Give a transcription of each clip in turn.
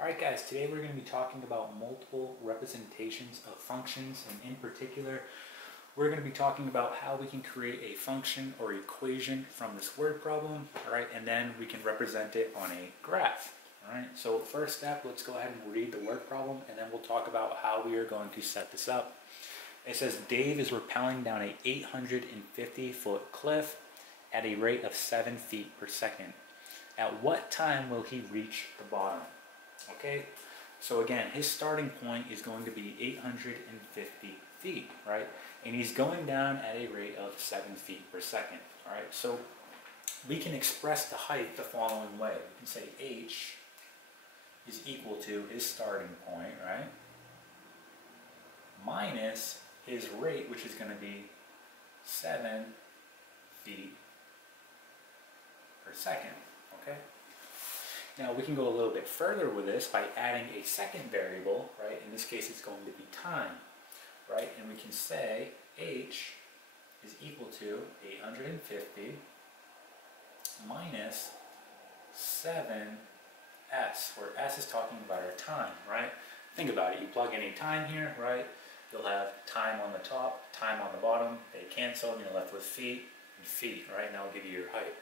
Alright guys, today we're going to be talking about multiple representations of functions, and in particular we're going to be talking about how we can create a function or equation from this word problem, alright, and then we can represent it on a graph. Alright, so first step, let's go ahead and read the word problem and then we'll talk about how we are going to set this up. It says Dave is rappelling down a 850-foot cliff at a rate of 7 feet per second. At what time will he reach the bottom? Okay, so again, his starting point is going to be 850 feet, right? And he's going down at a rate of 7 feet per second, all right? So we can express the height the following way. We can say h is equal to his starting point, right? Minus his rate, which is going to be 7 feet per second, okay? Now we can go a little bit further with this by adding a second variable, right? In this case it's going to be time, right? And we can say h is equal to 850 minus 7s, where s is talking about our time, right? Think about it, you plug in a time here, right? You'll have time on the top, time on the bottom, they cancel and you're left with feet and feet, right? And that'll give you your height.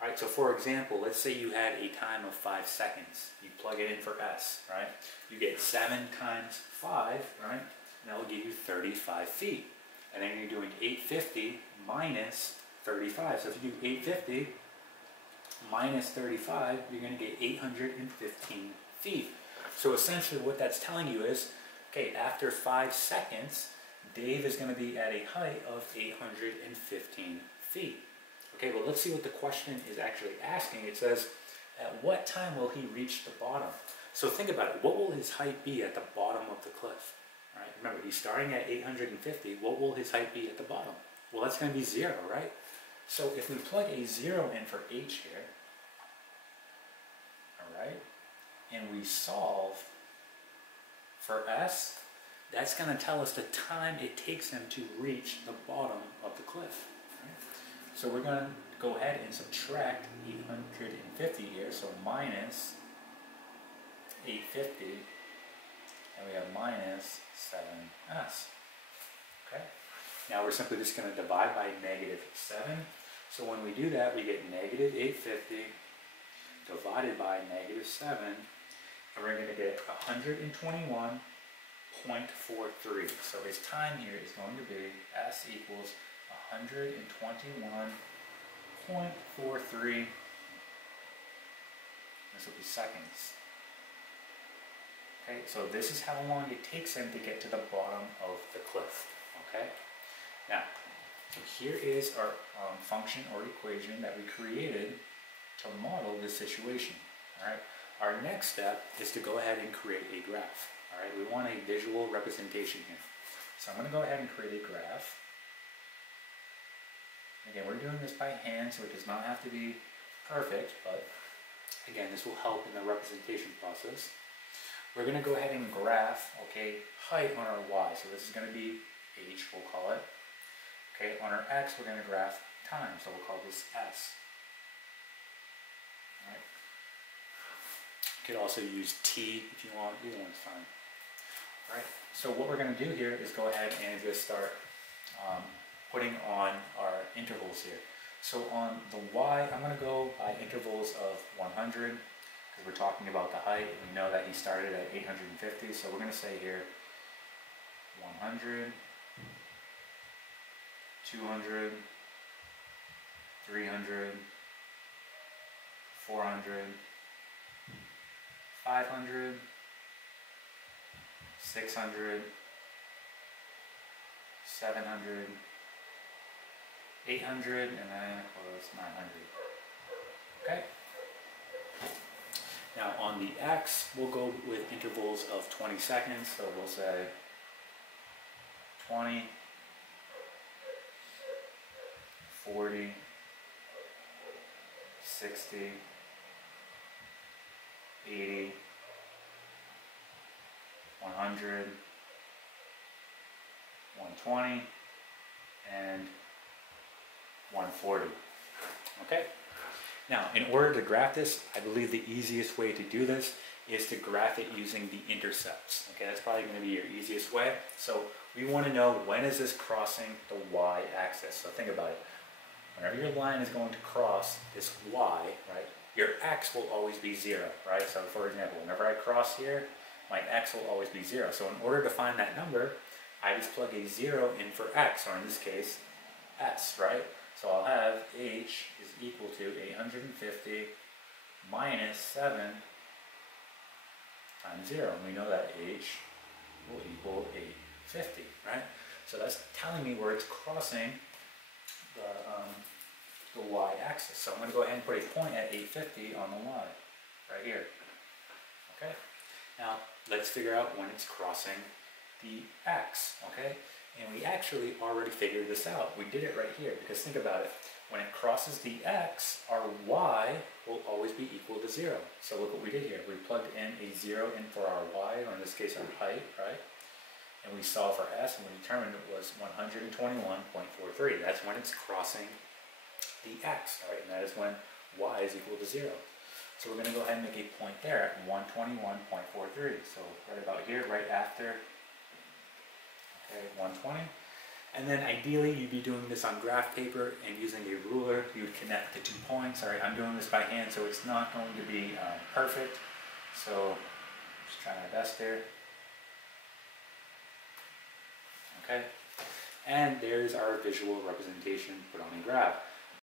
Alright, so for example, let's say you had a time of 5 seconds. You plug it in for s, right? You get 7 times 5, right? And that will give you 35 feet. And then you're doing 850 minus 35. So if you do 850 minus 35, you're going to get 815 feet. So essentially what that's telling you is, okay, after 5 seconds, Dave is going to be at a height of 815 feet. Okay, well let's see what the question is actually asking. It says, at what time will he reach the bottom? So think about it, what will his height be at the bottom of the cliff? All right, remember, he's starting at 850, what will his height be at the bottom? Well, that's going to be 0, right? So if we plug a 0 in for h here, all right, and we solve for s, that's going to tell us the time it takes him to reach the bottom of the cliff. So we're going to go ahead and subtract 850 here, so minus 850, and we have minus 7s. Okay? Now we're simply just going to divide by negative 7. So when we do that, we get negative 850 divided by negative 7, and we're going to get 121.43. So his time here is going to be s equals 121.43. This will be seconds. Okay, so this is how long it takes him to get to the bottom of the cliff. Okay, now so here is our function or equation that we created to model this situation. All right, our next step is to go ahead and create a graph. All right, we want a visual representation here. So I'm going to go ahead and create a graph. Again, we're doing this by hand, so it does not have to be perfect, but again, this will help in the representation process. We're going to go ahead and graph, okay, height on our y, so this is going to be h, we'll call it. Okay, on our x, we're going to graph time, so we'll call this s. All right. You could also use t if you want, either one's fine. All right, so what we're going to do here is go ahead and just start putting on our intervals here. So on the y, I'm going to go by intervals of 100, because we're talking about the height. We know that he started at 850, so we're going to say here 100, 200, 300, 400, 500, 600, 700, 800, and then close 900. Okay? Now on the x, we'll go with intervals of 20 seconds, so we'll say 20, 40, 60, 80, 100, 120, and 140. Okay? Now, in order to graph this, I believe the easiest way to do this is to graph it using the intercepts. Okay, that's probably going to be your easiest way. So we want to know, when is this crossing the y-axis? So think about it. Whenever your line is going to cross this y, right, your x will always be 0, right? So for example, whenever I cross here, my x will always be 0. So in order to find that number, I just plug a 0 in for x, or in this case, s, right? So I'll have h is equal to 850 minus 7 times 0. And we know that h will equal 850, right? So that's telling me where it's crossing the y-axis. So I'm going to go ahead and put a point at 850 on the y, right here. Okay? Now, let's figure out when it's crossing the x, okay? And we actually already figured this out. We did it right here, because think about it. When it crosses the x, our y will always be equal to 0. So look what we did here. We plugged in a 0 in for our y, or in this case our height, right? And we solved for s, and we determined it was 121.43. That's when it's crossing the x, right? And that is when y is equal to 0. So we're going to go ahead and make a point there at 121.43. So right about here, right after, okay, 120. And then ideally, you'd be doing this on graph paper and using a ruler. You would connect the 2 points. All right, I'm doing this by hand, so it's not going to be perfect. So just trying my best there. Okay, and there's our visual representation put on a graph.